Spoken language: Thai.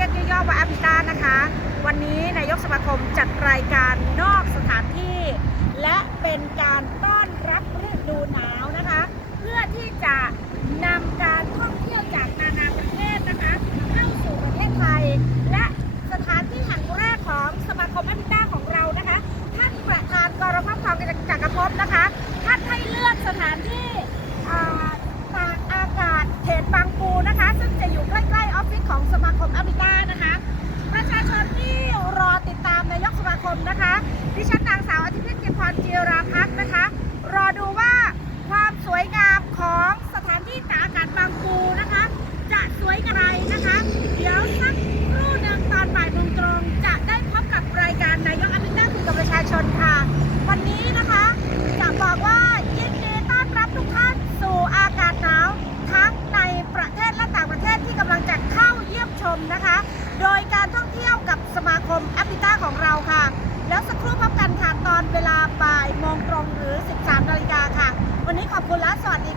รียกย่อๆว่าอาพิต้านะคะ วันนี้นายกสมาคมจัดรายการนอกสถานที่ และเป็นการต้อนรับฤดูหนาวนะคะ เพื่อที่จะนำการท่องเที่ยวจากนานาประเทศนะคะ เข้าสู่ประเทศไทย และสถานที่แห่งแรกของสมาคมอาพิต้าของเรานะคะ ท่านประธานกรรมพัฒน์ทองจากกระพบนะคะท่านให้เลือกสถานที่ ดิฉันนางสาวอาทิตย์เกียรติพรจีราพักษ์นะคะ รอดูว่าความสวยงามของสถานที่ตากอากาศบางปูนะคะ จะสวยอะไรนะคะ เดี๋ยวสักครู่หนึ่งตอนบ่ายโมงตรงจะได้พบกับรายการนายกอามินาคุยกับประชาชนค่ะ วันนี้นะคะจะบอกว่ายินดีต้อนรับทุกท่านสู่อากาศหนาวทั้งในประเทศและต่างประเทศที่กำลังจะเข้าเยี่ยมชมนะคะ โดยการท่องเที่ยวกับสมาคมแอฟริกาของเราค่ะ อนเวลาบ่ายโมงตรงหรือ 13นาฬิกาค่ะ วันนี้ขอบคุณและสวัสดี